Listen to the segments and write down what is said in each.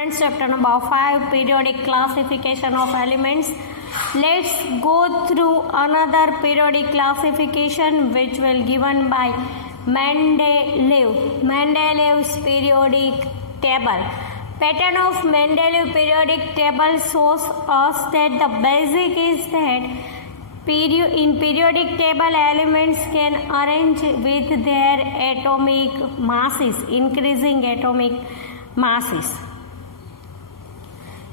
Friends, chapter number 5, periodic classification of elements. Let's go through another periodic classification which will given by Mendeleev. Mendelev's periodic table. Pattern of Mendeleev periodic table shows us that the basic is that in periodic table elements can arrange with their atomic masses, increasing atomic masses.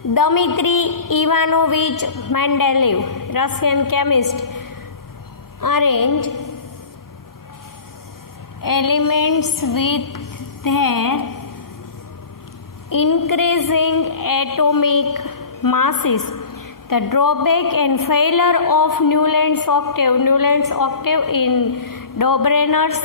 Dmitry Ivanovich Mendeleev, Russian chemist, arranged elements with their increasing atomic masses. The drawback and failure of Newland's octave in Dobrynin's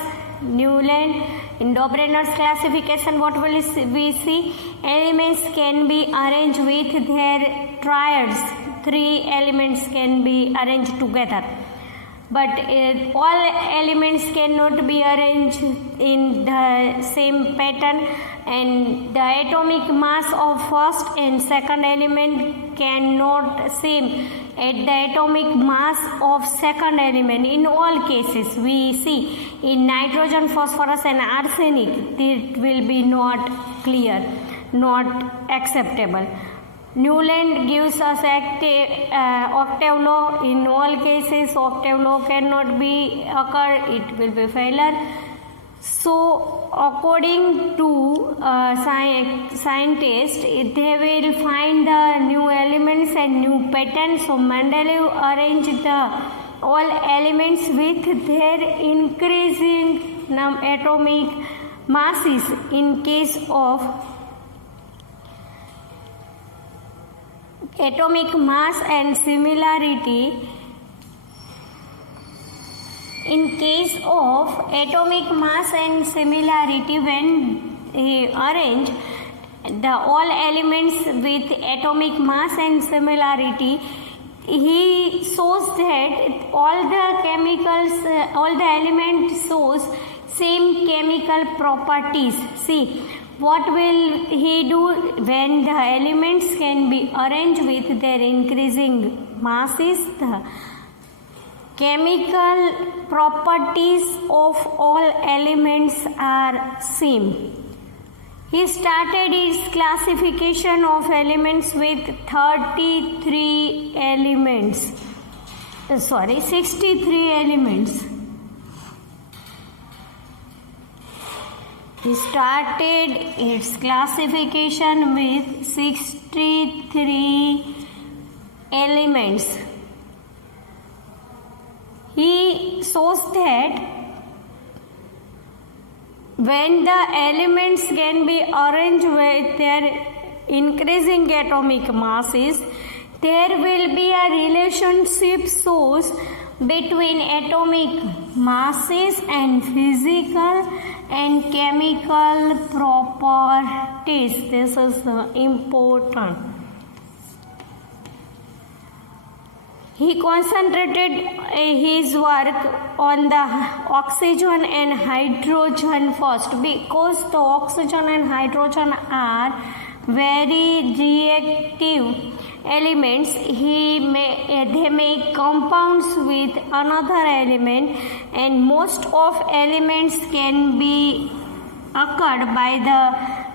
classification, what will we see? Elements can be arranged with their triads. 3 elements can be arranged together. But all elements cannot be arranged in the same pattern, and the atomic mass of first and second element cannot same at the atomic mass of second element. In all cases we see in nitrogen, phosphorus and arsenic it will be not clear, not acceptable. Newland gives us octave law. In all cases octave law cannot be occur, it will be failure. So according to scientists, they will find the new elements and new patterns. So Mendeleev arranged all elements with their increasing atomic masses. In case of atomic mass and similarity, when he arranged all elements with atomic mass and similarity, he shows that all the elements shows same chemical properties. See, what will he do when the elements can be arranged with their increasing masses? The chemical properties of all elements are same. He started his classification of elements with 63 elements. He started its classification with 63 elements. He shows that when the elements can be arranged with their increasing atomic masses, there will be a relationship shows between atomic masses and physical and chemical properties. This is important. He concentrated his work on the oxygen and hydrogen first, because the oxygen and hydrogen are very reactive elements. They make compounds with another element, and most of elements can be occurred by the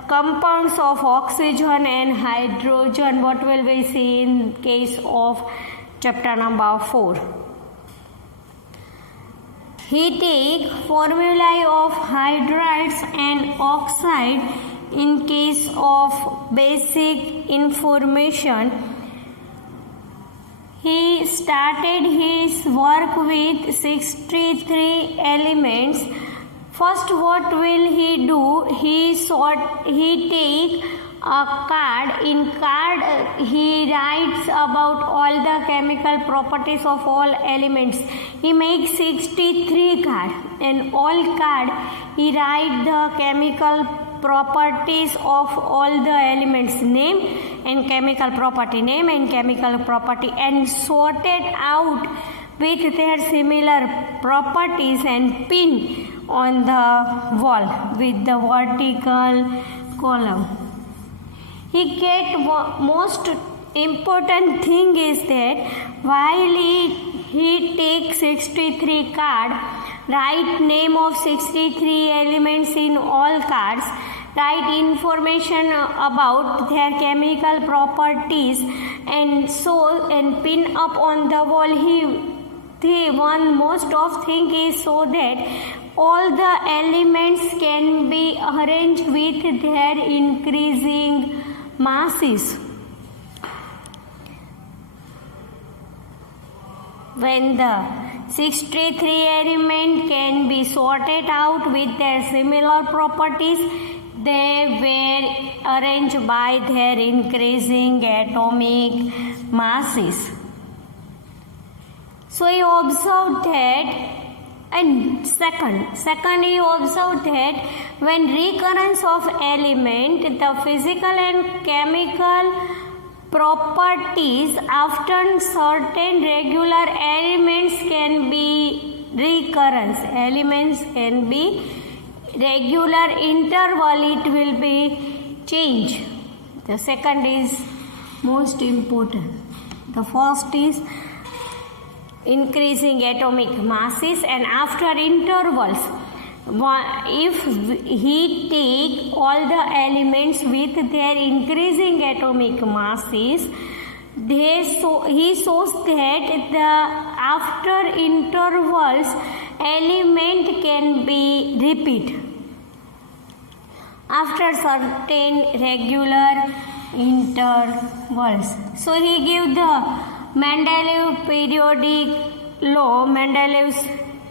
compounds of oxygen and hydrogen. What will we see in case of chapter number 4? He take formulae of hydrides and oxide in case of basic information. He started his work with 63 elements. First, what will he do? He take a card. In card he writes about all the chemical properties of all elements. He makes 63 cards, and all card he write the chemical properties of all the elements, name and chemical property, and sorted out with their similar properties and pin on the wall with the vertical column. He get most important thing is that while he takes 63 card, write name of 63 elements in all cards, write information about their chemical properties, and so and pin up on the wall. The one most of thing is so that all the elements can be arranged with their increasing masses. When the 63 element can be sorted out with their similar properties, they were arranged by their increasing atomic masses. So he observed that, and second he observed that when recurrence of element, the physical and chemical properties after certain regular elements can be recurrence. Elements can be regular interval, it will be change. The second is most important. The first is increasing atomic masses, and after intervals, if he take all the elements with their increasing atomic masses, he shows that after intervals element can be repeat after certain regular intervals. So he give the Mendeleev periodic law, Mendelev's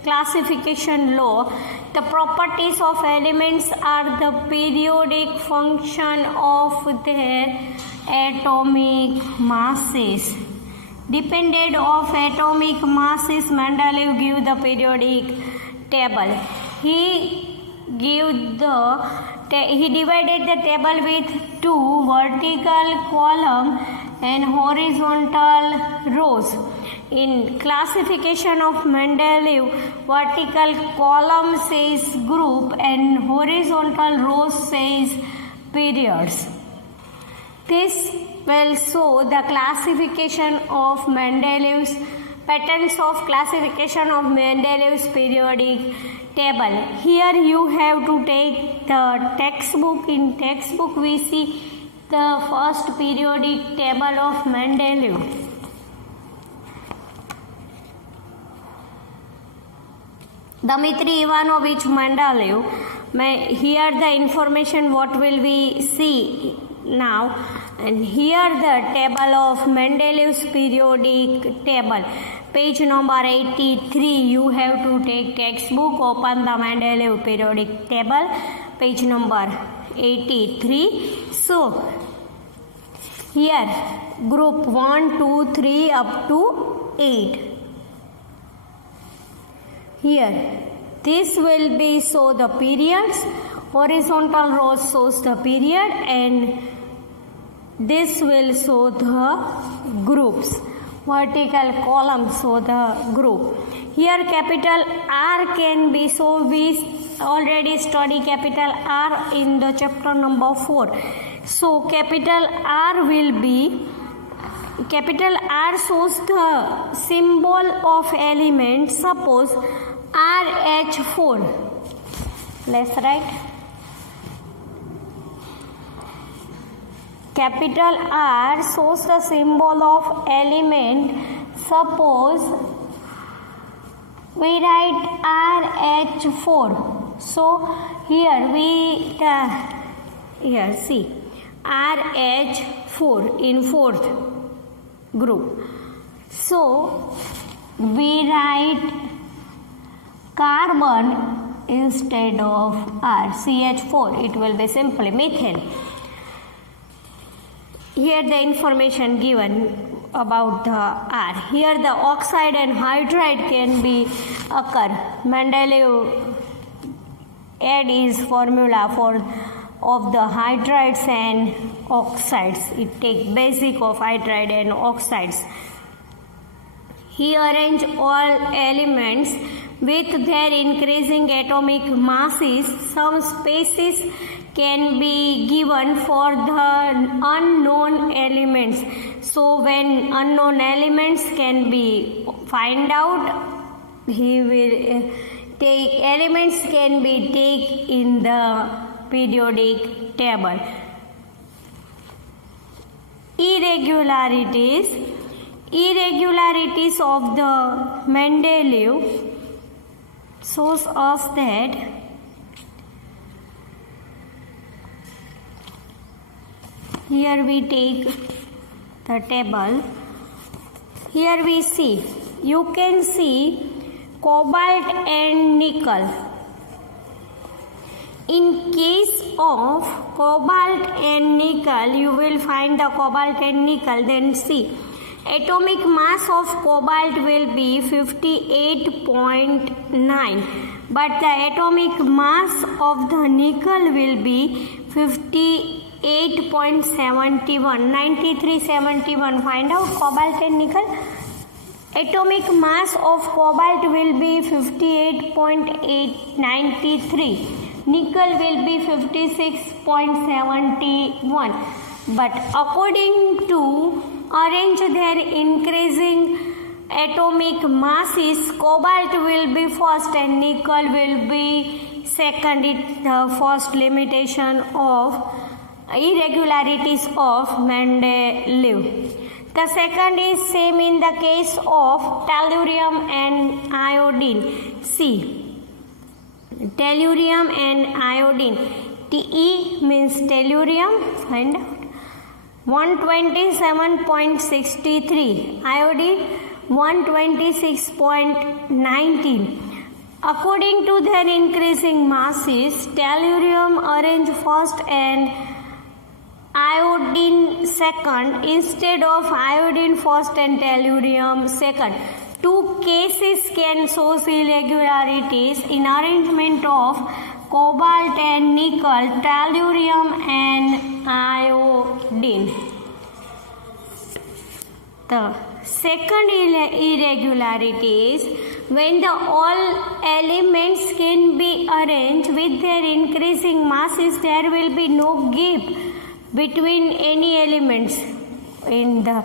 classification law. The properties of elements are the periodic function of their atomic masses. Dependent of atomic masses, Mendeleev give the periodic table. He divided the table with two vertical column and horizontal rows. In classification of Mendeleev, vertical column says group and horizontal rows says periods. This will show the classification of Mendeleev's patterns of classification of Mendeleev's periodic table. Here you have to take the textbook. In textbook we see the first periodic table of Mendeleev. Dmitry Ivanovich Mendeleev. Here the information what will we see now, and here the table of Mendeleev's periodic table. Page number 83, you have to take textbook, open the Mendeleev periodic table, page number 83. So, here group 1, 2, 3 up to 8. Here, this will be show the periods, horizontal rows shows the period, and this will show the groups. Vertical column show the group. Here capital R can be, so we already study capital R in the chapter number 4. So capital R will be, capital R shows the symbol of element. Suppose RH4. Let's write. Capital R shows the symbol of element. Suppose we write RH4. So here we here see RH4 in fourth group. So we write carbon instead of R, CH4. It will be simply methane. Here the information given about the R. Here the oxide and hydride can be occur. Mendeleev add is formula for of the hydrides and oxides. It take basic of hydride and oxides. He arrange all elements with their increasing atomic masses. Some species can be given for the unknown elements. So when unknown elements can be find out, he will take elements can be take in the periodic table. Irregularities of the Mendeleev shows us that here we take the table. Here we see, you can see cobalt and nickel. In case of cobalt and nickel, you will find the cobalt and nickel. Then see, atomic mass of cobalt will be 58.9, but the atomic mass of the nickel will be 58.71, 9371. Find out cobalt and nickel. Atomic mass of cobalt will be 58.893. Nickel will be 56.71. But according to arrange their increasing atomic masses, cobalt will be first and nickel will be second. It's the first limitation of irregularities of Mendeleev. The second is same in the case of tellurium and iodine. See, tellurium and iodine. Te means tellurium, find out 127.63, iodine 126.19. According to their increasing masses, tellurium arrange first and iodine second instead of iodine first and tellurium second. Two cases can show irregularities in arrangement of cobalt and nickel, tellurium and iodine. The second irregularity is when the all elements can be arranged with their increasing masses, there will be no gap between any elements. In the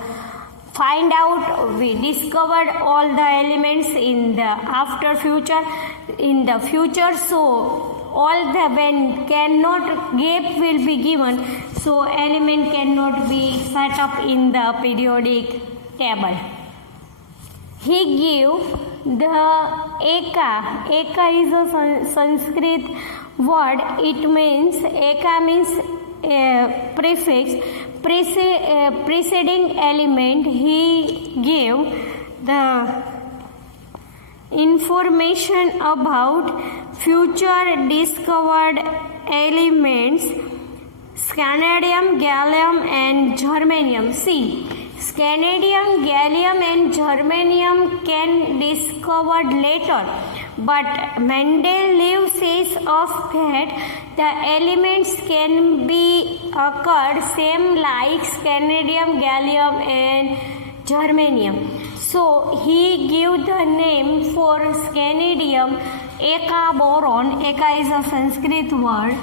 find out, we discovered all the elements in the after future, in the future, so all the when cannot gap will be given, so element cannot be set up in the periodic table. He gave the eka. Eka is a Sanskrit word. It means eka means prefix, preceding element. He gave the information about future discovered elements, scandium, gallium and germanium. See, scandium, gallium and germanium can discovered later, but Mendeleev says us that the elements can be occurred same like scandium, gallium and germanium. So he gave the name for scandium eka boron. Eka is a Sanskrit word.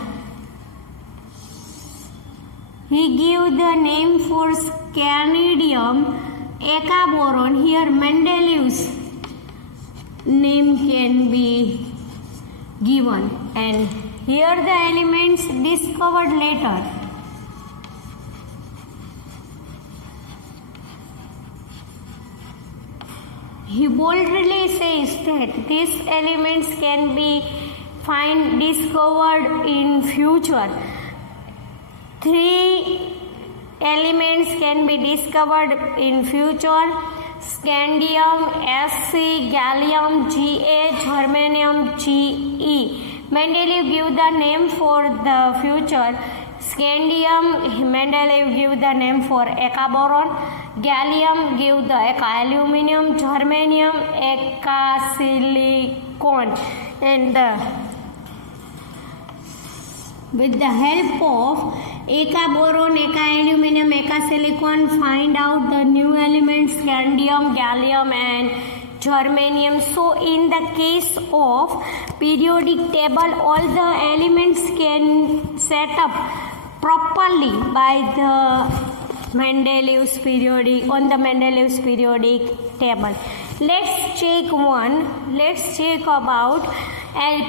He gave the name for scandium eka boron. Here Mendeleev's name can be given, and here the elements discovered later. He boldly says that these elements can be discovered in future. 3 elements can be discovered in future: scandium, Sc, gallium, Ga, germanium, Ge. Mendeleev gave the name for the future. Scandium, Mendeleev gave the name for eka boron. Gallium gave the eka aluminum. Germanium eka silicon. And with the help of eka boron, eka aluminum, eka silicon, find out the new elements scandium, gallium and germanium. So in the case of periodic table, all the elements can set up properly by the Mendeleev's periodic on the Mendeleev's periodic table. Let's check about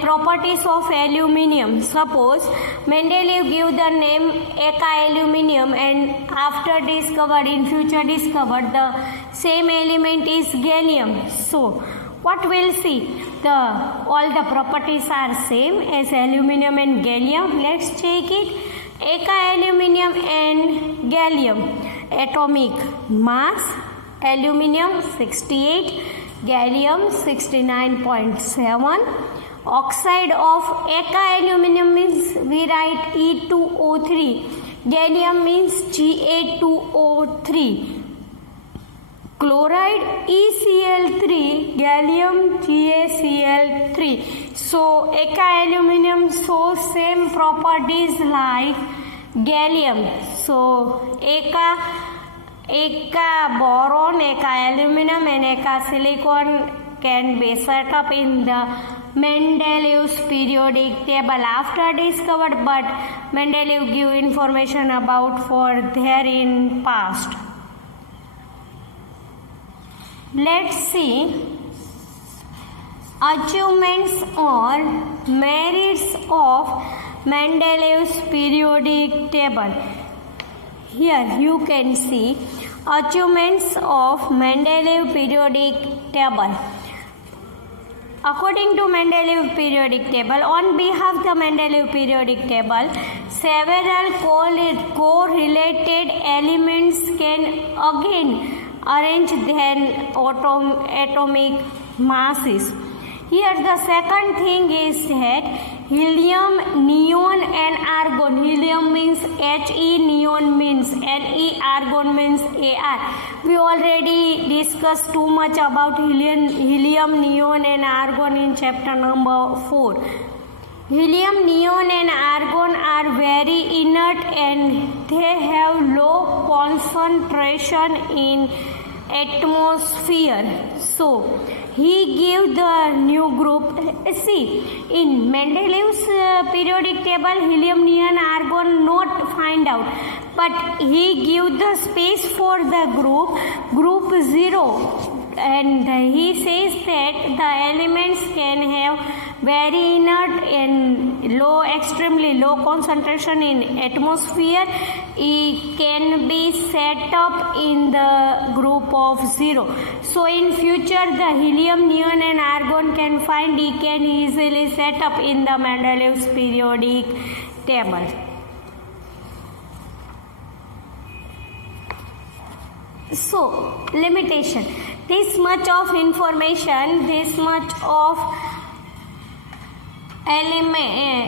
properties of aluminium. Suppose Mendeleev give the name Eka aluminium, and after in future discovered the same element is gallium. So what we'll see, all the properties are same as aluminium and gallium. Let's check it. Eka aluminium and gallium. Atomic mass: aluminium 68, gallium 69.7. Oxide of Eka aluminium means we write E2O3. Gallium means Ga2O3. Chloride ECl3, gallium GaCl3. So Eka aluminium shows same properties like gallium. So Eka boron, Eka aluminum and Eka silicon can be set up in the Mendeleev's periodic table after discovered, but Mendeleev give information about for there in past. Let's see achievements or merits of Mendeleev's periodic table. Here you can see achievements of Mendeleev periodic table. According to Mendeleev periodic table, on behalf of the Mendeleev periodic table, several correlated elements can again arrange their atomic masses. Here the second thing is that helium, neon and argon. Helium means He, neon means Ne, argon means Ar. We already discussed too much about helium, neon and argon in chapter number 4. Helium, neon and argon are very inert and they have low concentration in atmosphere. So he gave the new group. See, in Mendeleev's periodic table, helium, neon, argon not find out, but he gave the space for the group 0, and he says that the elements can have very inert and extremely low concentration in atmosphere. It can be set up in the group of 0. So in future the helium, neon and argon can find, he can easily set up in the Mendeleev's periodic table. So limitation, this much of information, this much of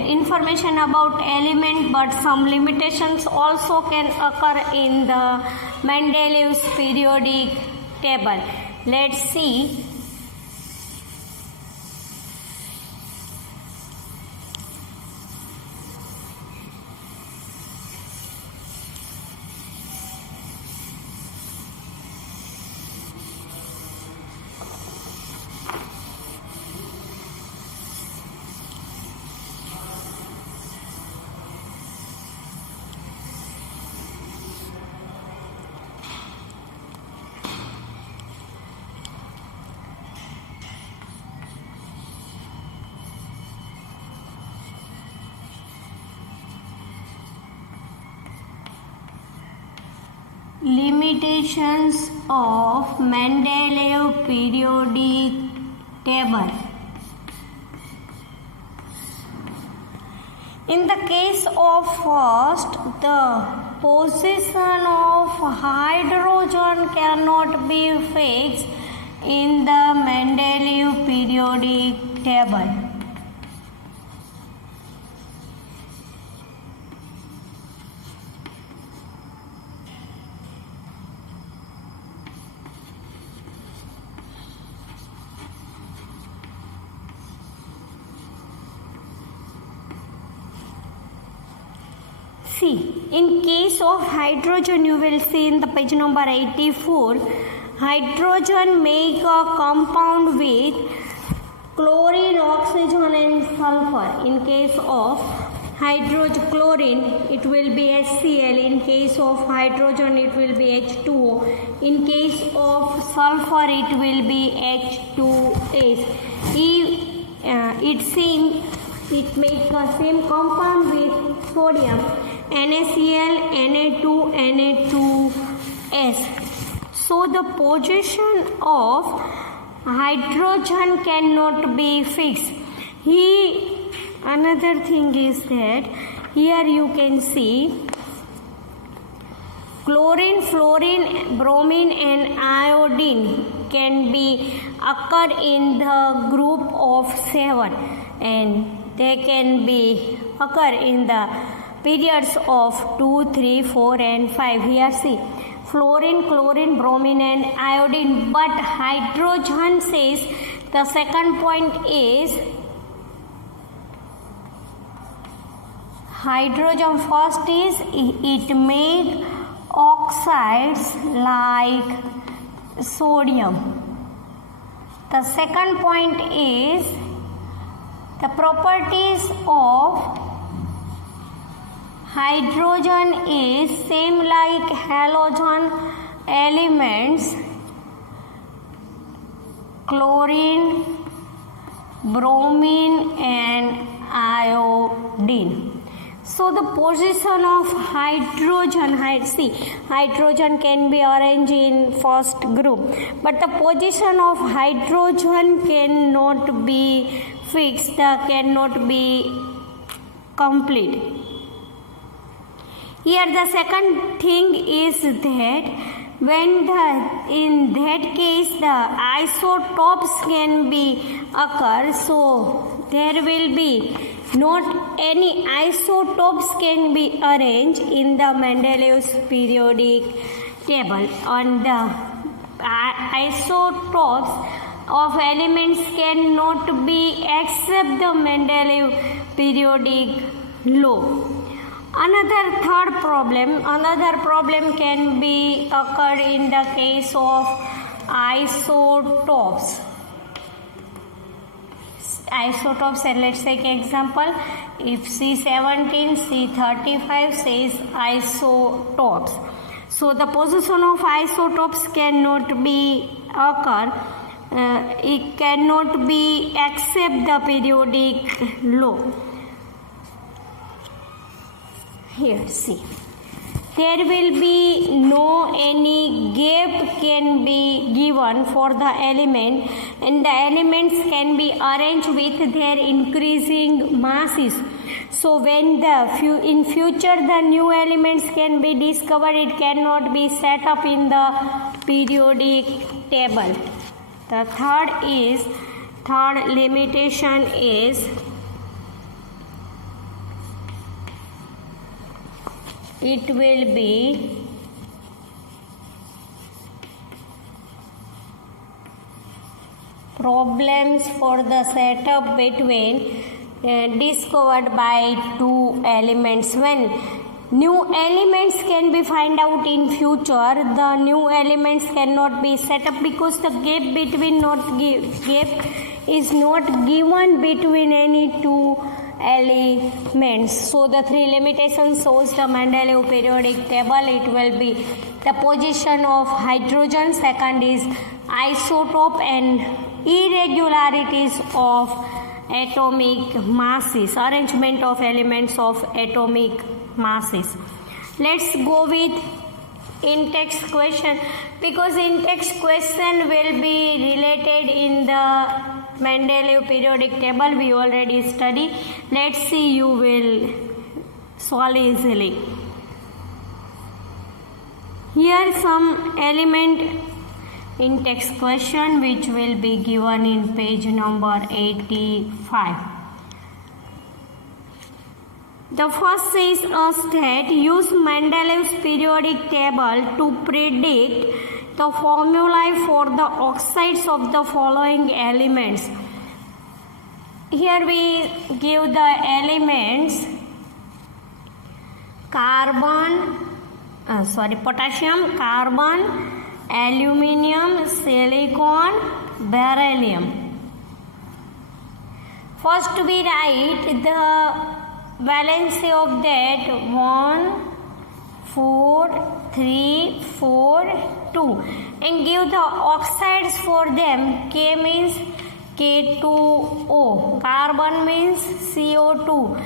information about element, but some limitations also can occur in the Mendeleev's periodic table. Let's see. Limitations of Mendeleev periodic table. In the case of first, the position of hydrogen cannot be fixed in the Mendeleev periodic table. See, in case of hydrogen, you will see in the page number 84, hydrogen make a compound with chlorine, oxygen and sulfur. In case of hydrochlorine, it will be HCl. In case of hydrogen, it will be H2O. In case of sulfur, it will be H2S. It makes the same compound with sodium, NaCl, Na2, Na2S. So the position of hydrogen cannot be fixed. Another thing is that here you can see chlorine, fluorine, bromine and iodine can be occur in the group of 7, and they can be occur in the periods of 2, 3, 4 and 5. Here see fluorine, chlorine, bromine and iodine, but hydrogen says the second point is hydrogen. First is it make oxides like sodium. The second point is the properties of hydrogen is same like halogen elements chlorine, bromine and iodine. So the position of hydrogen, hydrogen can be arranged in first group, but the position of hydrogen cannot be fixed, cannot be complete. Here the second thing is that in that case the isotopes can be occur, so there will be not any isotopes can be arranged in the Mendeleev's periodic table. On the isotopes of elements cannot be except the Mendeleev periodic law. Another problem can be occurred in the case of isotopes. And let's take example. If C17, C35 says isotopes. So the position of isotopes cannot be occur. It cannot be except the periodic law. Here see. There will be no any gap can be given for the element, and the elements can be arranged with their increasing masses. So when in future the new elements can be discovered, it cannot be set up in the periodic table. The third limitation is it will be problems for the setup between discovered by two elements. When new elements can be find out in future, the new elements cannot be set up because the gap between gap is not given between any two elements. So the three limitations shows the Mendeleev periodic table. It will be the position of hydrogen, second is isotope and irregularities of atomic masses, arrangement of elements of atomic masses. Let's go with in-text question, because in-text question will be related in the Mendeleev periodic table. We already study. Let's see, you will solve easily. Here some element in text question which will be given in page number 85. The first says us that use Mendeleev's periodic table to predict the formulae for the oxides of the following elements. Here we give the elements potassium, carbon, aluminum, silicon, beryllium. First we write the valency of that 1, 4, 3, 4, 2 and give the oxides for them. K means K2O, carbon means CO2,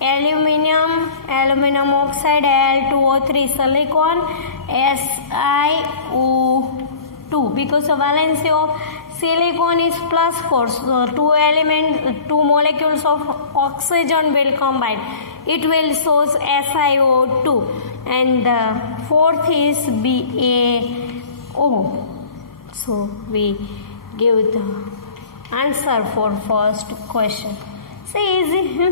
aluminum oxide Al2O3, silicon SiO2 because the valency of silicon is +4, so two molecules of oxygen will combine, it will show SiO2, and the fourth is BaO. So we give the answer for first question. So easy.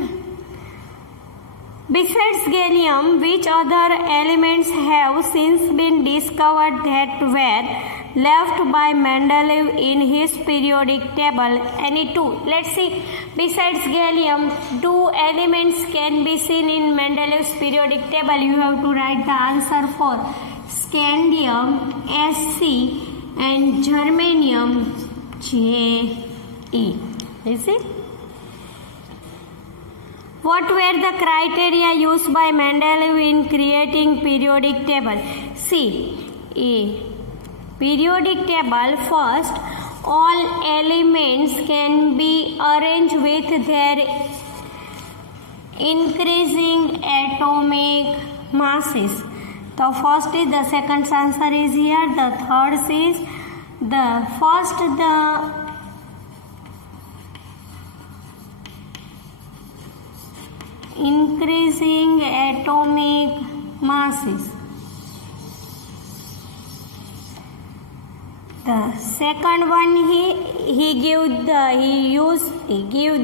Besides gallium, which other elements have since been discovered that were left by Mendeleev in his periodic table? Any two? Let's see. Besides gallium, two elements can be seen in Mendeleev's periodic table. You have to write the answer for scandium Sc and germanium Je. Is it? What were the criteria used by Mendeleev in creating periodic table? See, A. Periodic table, first, all elements can be arranged with their increasing atomic masses. The first is, the second answer is here, the third is, the first, the increasing atomic masses. The second one, he give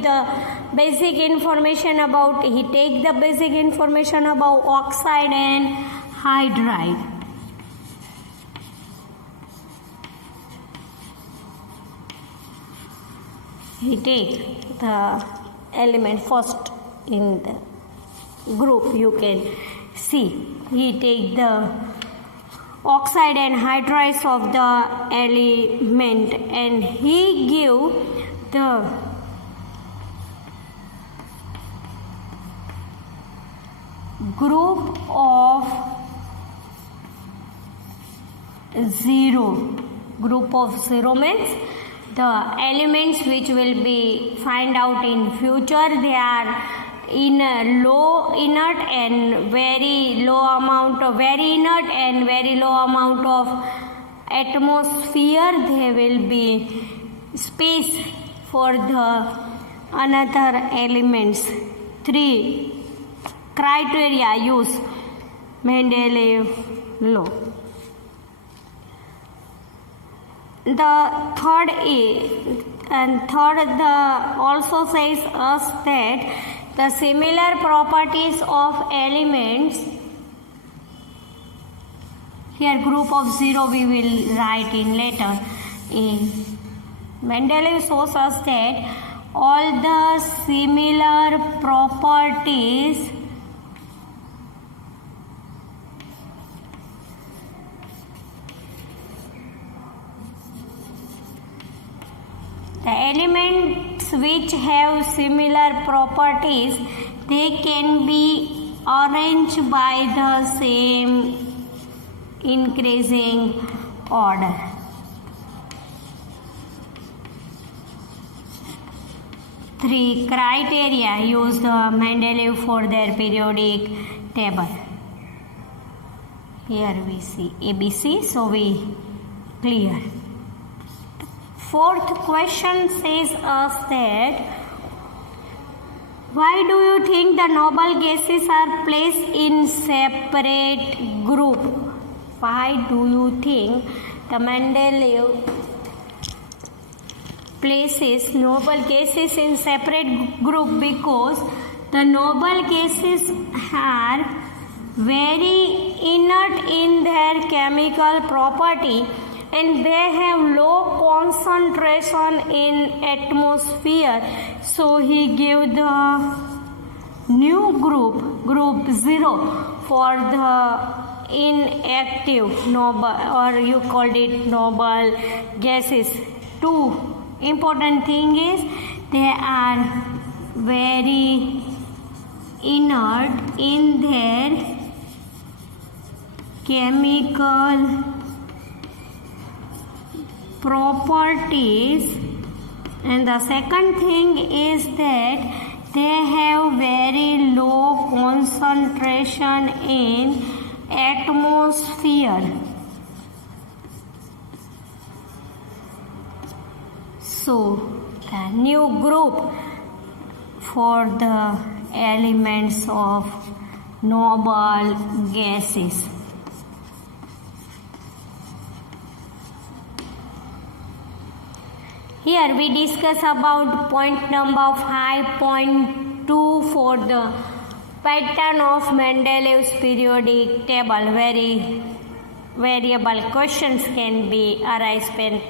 the basic information about, he take the basic information about oxide and hydride. He take the element first in the group, you can see he take the oxide and hydrides of the element and he give the group of zero. Group of zero means the elements which will be find out in future, they are in a low inert and very low amount of very inert and very low amount of atmosphere, there will be space for the another elements. 3 criteria use Mendeleev law. The third also says us that the similar properties of elements, here group of zero we will write in later. Mendeleev shows us that all the similar properties the elements which have similar properties, they can be arranged by the same increasing order. Three criteria use the Mendeleev for their periodic table. Here we see ABC, so we clear. Fourth question says us that why do you think the noble gases are placed in separate group? Why do you think the Mendeleev places noble gases in separate group? Because the noble gases are very inert in their chemical property and they have low concentration in atmosphere, so he gave the new group 0 for the inactive noble, or you called it noble gases. Two important thing is they are very inert in their chemical properties, and the second thing is that they have very low concentration in atmosphere. So the new group for the elements of noble gases. Here we discuss about point number 5.2 for the pattern of Mendeleev's periodic table. Very variable questions can be arise pattern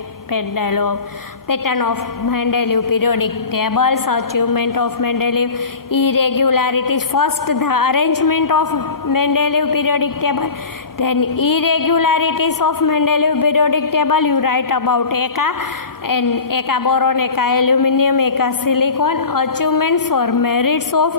of Mendeleev periodic tables, achievement of Mendeleev, irregularities. First, the arrangement of Mendeleev periodic table, then irregularities of Mendeleev periodic table. You write about Eka and Eka boron, Eka aluminum, Eka silicon. Achievements or merits of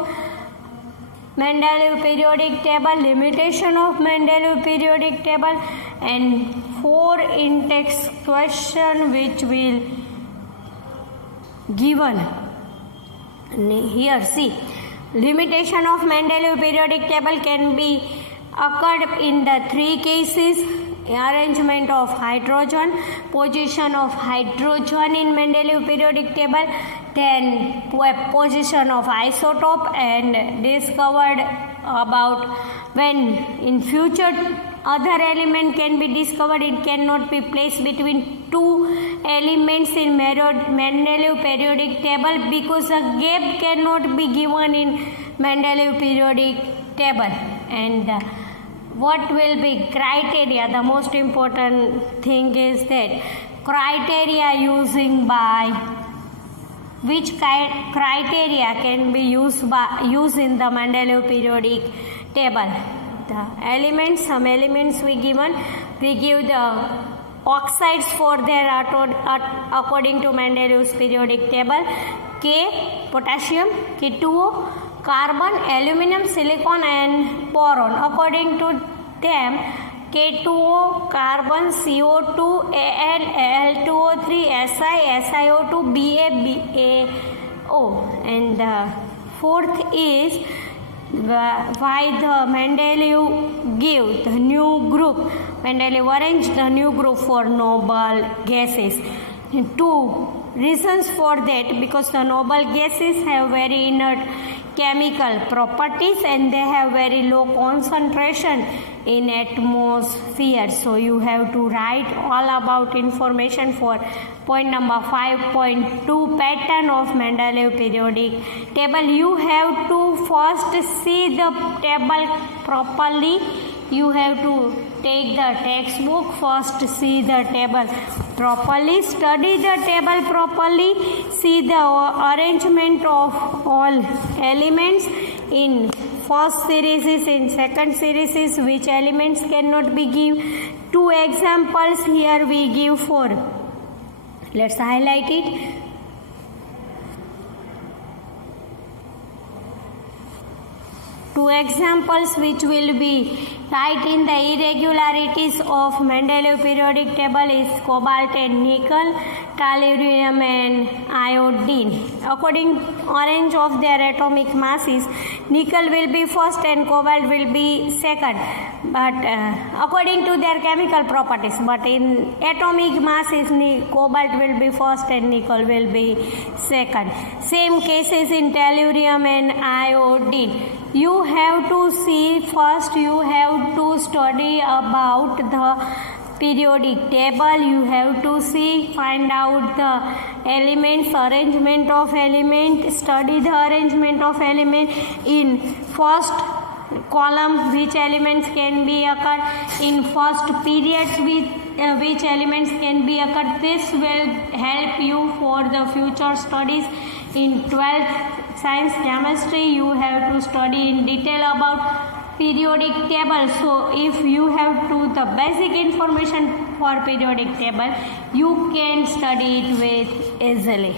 Mendeleev periodic table, limitation of Mendeleev periodic table, and 4 in-text question which will given. Here see, limitation of Mendeleev periodic table can be occurred in the 3 cases: arrangement of hydrogen, position of hydrogen in Mendeleev periodic table, then position of isotope, and discovered about when in future other element can be discovered. It cannot be placed between 2 elements in Mendeleev periodic table because a gap cannot be given in Mendeleev periodic table. And what will be criteria? The most important thing is that criteria using by which criteria can be used in the Mendeleev periodic table. The elements, some elements we give the oxides for their according to Mendeleev's periodic table: K, potassium, K2O, carbon, aluminum, silicon, and boron. According to them, K2O, carbon, CO2, Al, Al2O3, Si, SiO2, BaO. And the fourth is why the Mendeleev give the new group. Mendeleev arranged the new group for noble gases. 2 reasons for that: because the noble gases have very inert chemical properties and they have very low concentration in atmosphere. So you have to write all about information for point number 5.2 pattern of Mendeleev periodic table. You have to first see the table properly. You have to take the textbook, first see the table properly, study the table properly, see the arrangement of all elements in first series, in second series, which elements cannot be given. 2 examples here we give 4. Let's highlight it. Two examples which will be right in the irregularities of Mendeleev periodic table is cobalt and nickel, tellurium and iodine. According arrange of their atomic masses, nickel will be first and cobalt will be second. But according to their chemical properties, but in atomic masses, cobalt will be first and nickel will be second. Same cases in tellurium and iodine. You have to see first, you have to study about the periodic table. You have to see, find out the elements, arrangement of element, study the arrangement of element in first column, which elements can be occurred in first periods, which elements can be occurred. This will help you for the future studies in 12th science chemistry. You have to study in detail about periodic table. So if you have to the basic information for periodic table, you can study it with easily.